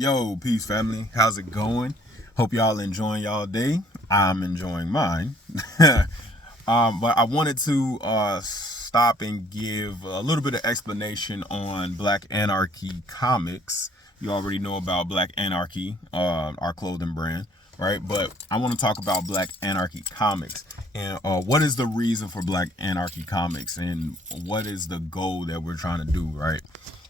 Yo, peace family. How's it going? Hope y'all enjoying y'all day. I'm enjoying mine. But I wanted to stop and give a little bit of explanation on Black Anarchy Comics. You already know about Black Anarchy, our clothing brand, right? But I want to talk about Black Anarchy Comics and what is the reason for Black Anarchy Comics and what is the goal that we're trying to do, right?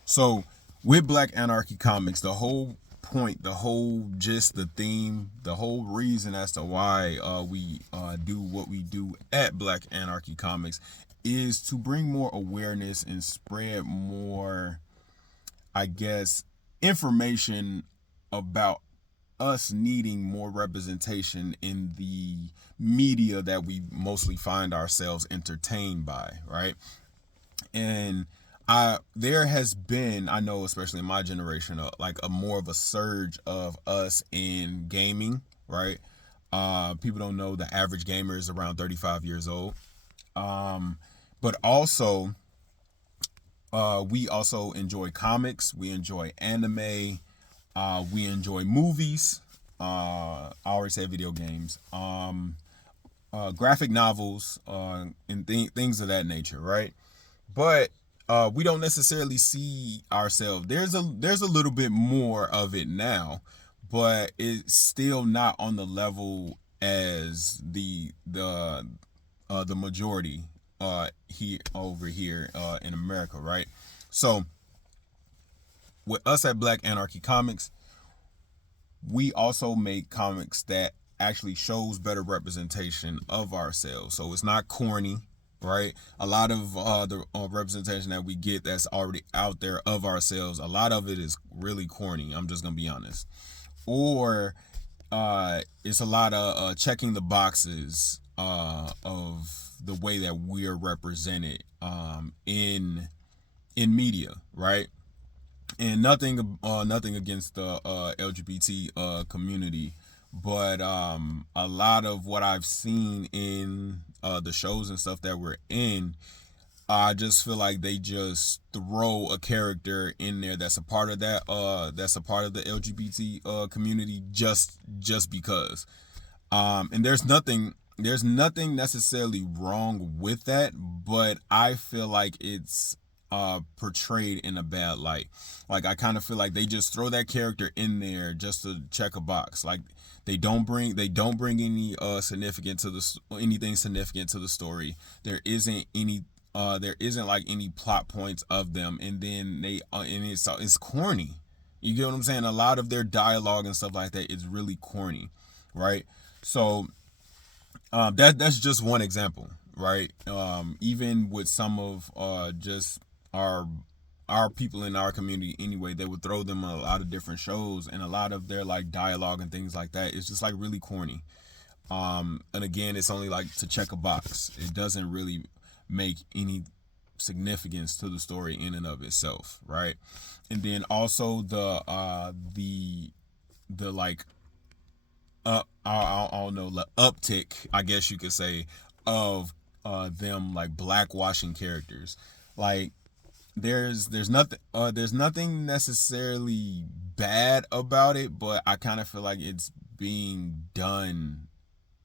So with Black Anarchy Comics, the whole point, the whole gist, the theme, the whole reason as to why we do what we do at Black Anarchy Comics is to bring more awareness and spread more, I guess, information about us needing more representation in the media that we mostly find ourselves entertained by, right? And there has been, I know especially in my generation, like a more of a surge of us in gaming, right? People don't know the average gamer is around 35 years old. But also we also enjoy comics, we enjoy anime, we enjoy movies, I already say video games, graphic novels, and things of that nature, right? But we don't necessarily see ourselves. There's a little bit more of it now, but it's still not on the level as the majority here over here in America, right? So with us at Black Anarchy Comics, we also make comics that actually shows better representation of ourselves. So it's not corny, right? A lot of the representation that we get that's already out there of ourselves, a lot of it is really corny. I'm just gonna be honest. Or it's a lot of checking the boxes of the way that we're represented in media, right? And nothing against the LGBT community, but a lot of what I've seen in the shows and stuff that we're in, I just feel like they just throw a character in there that's a part of that's a part of the LGBT community just because. And there's nothing necessarily wrong with that, but I feel like it's portrayed in a bad light. Like I kind of feel like they just throw that character in there just to check a box. Like they don't bring any significant to the anything significant to the story. There isn't like any plot points of them, and then and it's corny. You get what I'm saying? A lot of their dialogue and stuff like that is really corny, right? So that's just one example, right? Even with some of just our people in our community anyway, they would throw them a lot of different shows, and a lot of their like dialogue and things like that. It's just like really corny. And again, it's only like to check a box. It doesn't really make any significance to the story in and of itself, right? And then also the like I don't know, uptick, I guess you could say, of them like blackwashing characters. Like there's nothing necessarily bad about it, but I kind of feel like it's being done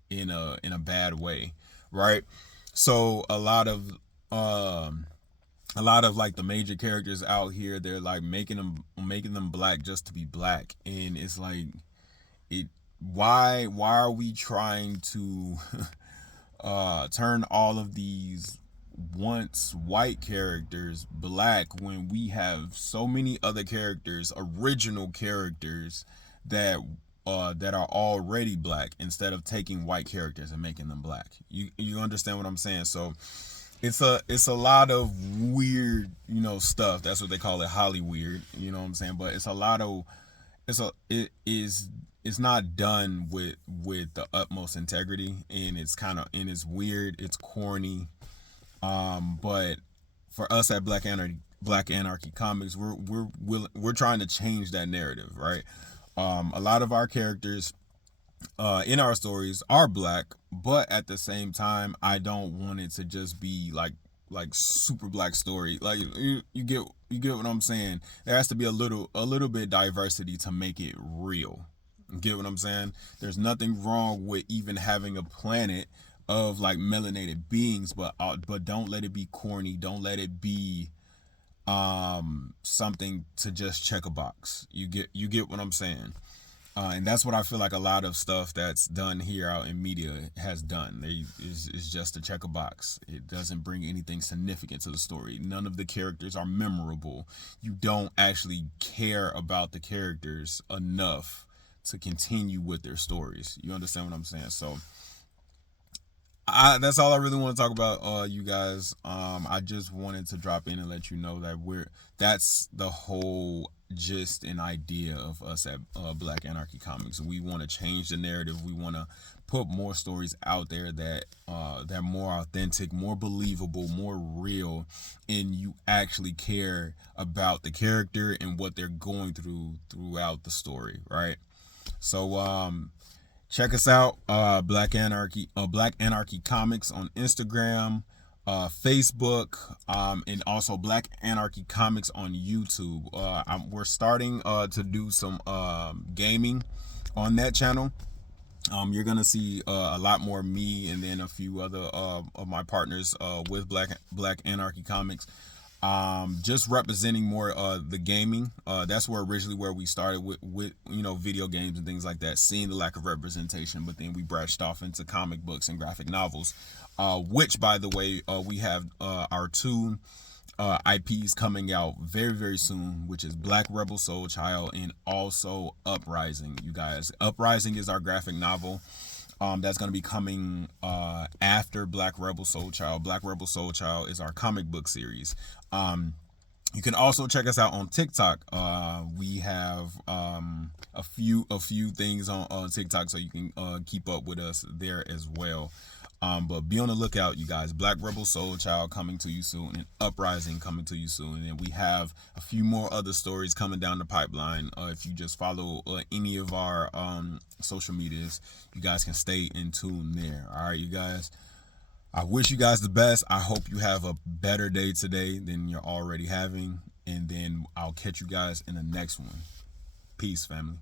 in a bad way, right? So a lot of like the major characters out here, they're like making them black just to be black, and it's like it why are we trying to turn all of these once white characters black when we have so many other characters, original characters that are already black, instead of taking white characters and making them black. You understand what I'm saying? So it's a lot of weird, stuff. That's what they call it, Hollyweird. You know what I'm saying? But it's a lot of it's not done with the utmost integrity, and it's weird, it's corny. But for us at Black Anarchy Comics, we're trying to change that narrative, right? A lot of our characters in our stories are black, but at the same time, I don't want it to just be like super black story. Like you get what I'm saying. There has to be a little bit diversity to make it real. You get what I'm saying? There's nothing wrong with even having a planet of like melanated beings, but don't let it be corny. Don't let it be something to just check a box. You get what I'm saying? And that's what I feel like a lot of stuff that's done here out in media has done. Is just to check a box. It doesn't bring anything significant to the story. None of the characters are memorable. You don't actually care about the characters enough to continue with their stories. You understand what I'm saying? So that's all I really want to talk about, you guys. I just wanted to drop in and let you know that that's the whole gist and idea of us at Black Anarchy Comics. We want to change the narrative. We want to put more stories out there that that are more authentic, more believable, more real, and you actually care about the character and what they're going through throughout the story, right? So check us out, Black Anarchy Comics on Instagram, Facebook, and also Black Anarchy Comics on YouTube. We're starting to do some gaming on that channel. You're gonna see a lot more me and then a few other of my partners with Black Anarchy Comics. Just representing more the gaming. That's originally where we started with video games and things like that, seeing the lack of representation, but then we branched off into comic books and graphic novels, which, by the way, we have our two IPs coming out very, very soon, which is Black Rebel Soul Child and also Uprising. You guys, Uprising is our graphic novel. That's going to be coming after Black Rebel Soul Child. Black Rebel Soul Child is our comic book series. You can also check us out on TikTok. We have a few things on TikTok, so you can keep up with us there as well. But be on the lookout, you guys. Black Rebel Soul Child coming to you soon, and Uprising coming to you soon. And then we have a few more other stories coming down the pipeline. If you just follow any of our social medias, you guys can stay in tune there. All right, you guys. I wish you guys the best. I hope you have a better day today than you're already having. And then I'll catch you guys in the next one. Peace, family.